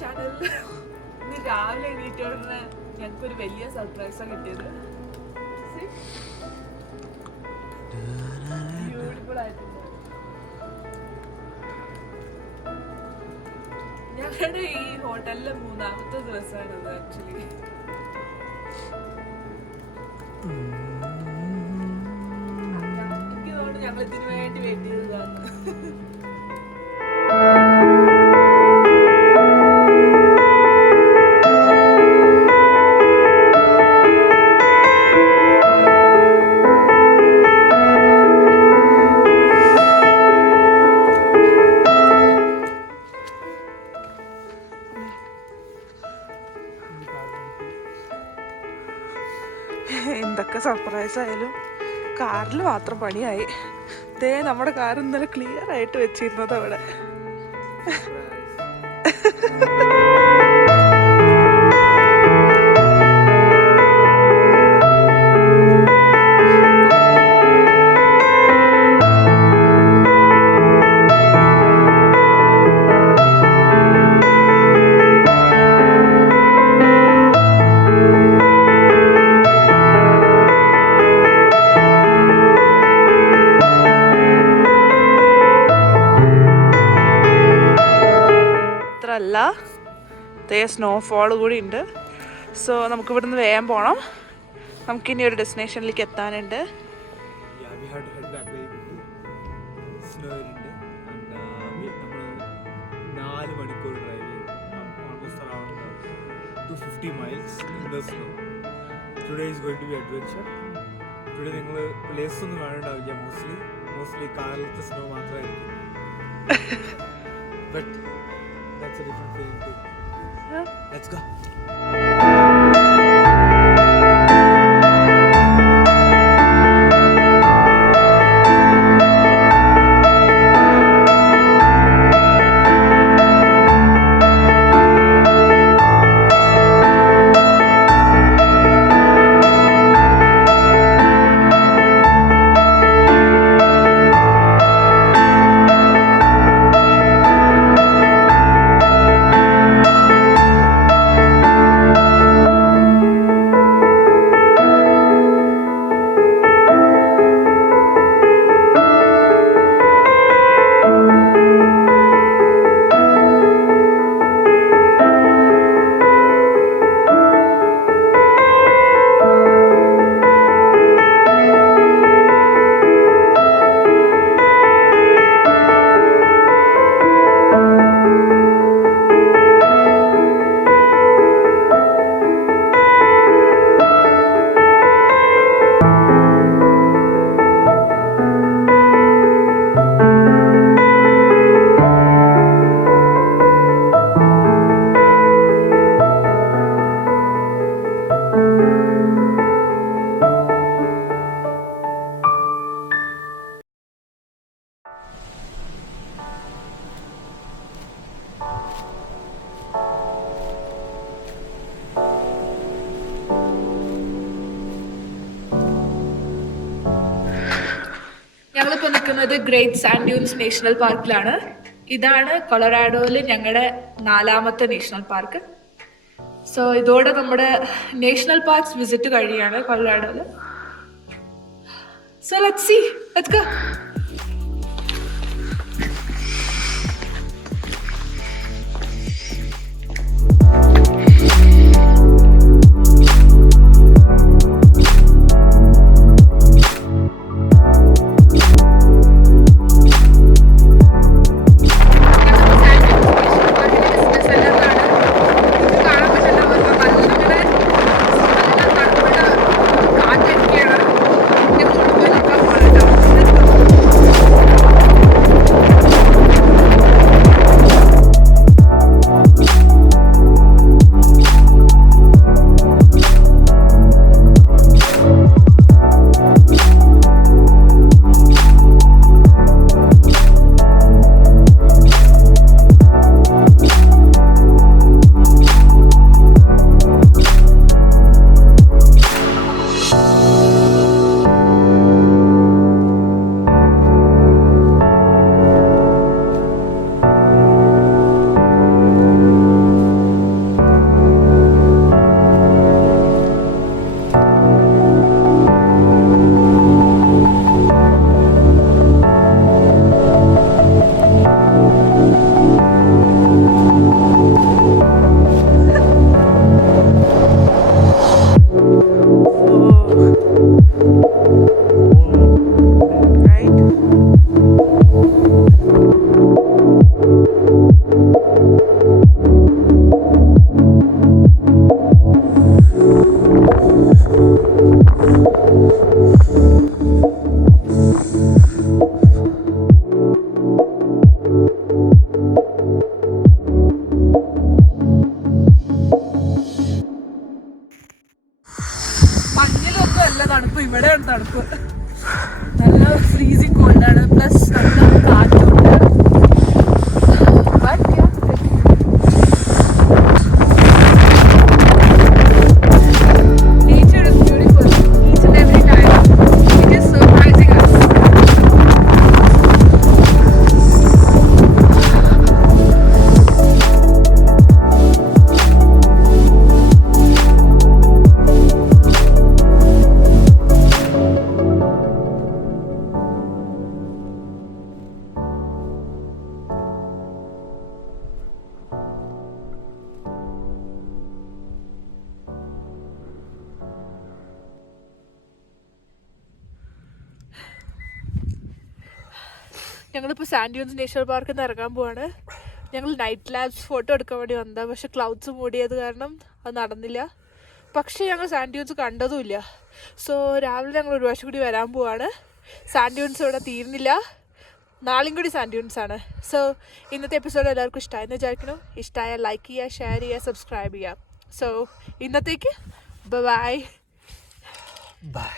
ചാനലിൽ ഇന്ന് രാവിലെ എണീറ്റോടനെ ഞങ്ങൾക്കൊരു വലിയ സർപ്രൈസാണ് കിട്ടിയത്. ബ്യൂട്ടിഫുൾ ആയിട്ടുണ്ട്. ഞങ്ങളുടെ ഈ ഹോട്ടലിലെ 3ാമത്തെ ദിവസമാണത് ആക്ച്വലി. എനിക്ക് തോന്നുന്നു ഞങ്ങൾ ഇതിനു വേണ്ടി വെയിറ്റ് ചെയ്തതാണ്. എന്തൊക്കെ സർപ്രൈസ് ആയാലും കാറിൽ മാത്രം പണിയായി. ദേ നമ്മുടെ കാർ ഇന്നലെ ക്ലിയർ ആയിട്ട് വെച്ചിരുന്നത് അവിടെ. അല്ല സ്നോഫോൾ കൂടി ഉണ്ട്. സോ നമുക്ക് ഇവിടുന്ന് വേഗം പോകണം. നമുക്കിനി ഒരു ഡെസ്റ്റിനേഷനിലേക്ക് എത്താനുണ്ട്. നിങ്ങൾ പ്ലേസ് ഒന്നും കാണുന്നുണ്ടാവില്ല. മോസ്റ്റ്ലി കാലത്തെ സ്നോ മാത്രമായിരിക്കും. But that's a different feeling too. Yeah. Let's go. ഞങ്ങളിപ്പോൾ നിൽക്കുന്നത് ഗ്രേറ്റ് സാൻഡ് ഡ്യൂൺസ് നാഷണൽ പാർക്കിലാണ്. ഇതാണ് കൊളറാഡോയിൽ ഞങ്ങളുടെ 4ാമത്തെ നാഷണൽ പാർക്ക്. സോ ഇതോടെ നമ്മുടെ നാഷണൽ പാർക്സ് വിസിറ്റ് കഴിയാണ് കൊളറാഡോയിൽ. So let's see, let's go. തണുപ്പ്, നല്ല ഫ്രീസിങ് കോൾഡാണ്. പ്ലസ് നല്ല കാറ്റുണ്ട്. But yeah, nature is beautiful each and every time. It is surprising us. ഞങ്ങളിപ്പോൾ സാൻഡ് ഡ്യൂൺസ് നാഷണൽ പാർക്കിൽ നിന്ന് ഇറങ്ങാൻ പോവാണ്. ഞങ്ങൾ നൈറ്റ് ലാബ്സ് ഫോട്ടോ എടുക്കാൻ വേണ്ടി വന്നതാണ്. പക്ഷെ ക്ലൗഡ്സ് മൂടിയത് കാരണം അത് നടന്നില്ല. പക്ഷേ ഞങ്ങൾ സാൻഡ് ഡ്യൂൺസ് കണ്ടതുമില്ല. സോ രാവിലെ ഞങ്ങൾ ഒരു പ്രാവശ്യം കൂടി വരാൻ പോവാണ്. സാൻഡ് ഡ്യൂൺസ് ഇവിടെ തീരുന്നില്ല, നാളെയും കൂടി സാൻഡ് ഡ്യൂൺസ് ആണ്. സോ ഇന്നത്തെ എപ്പിസോഡ് എല്ലാവർക്കും ഇഷ്ടമായെന്ന് വിചാരിക്കണം. ഇഷ്ടമായാൽ ലൈക്ക് ചെയ്യുക, ഷെയർ ചെയ്യുക, സബ്സ്ക്രൈബ് ചെയ്യുക. സോ ഇന്നത്തേക്ക് ബൈ. ബൈ.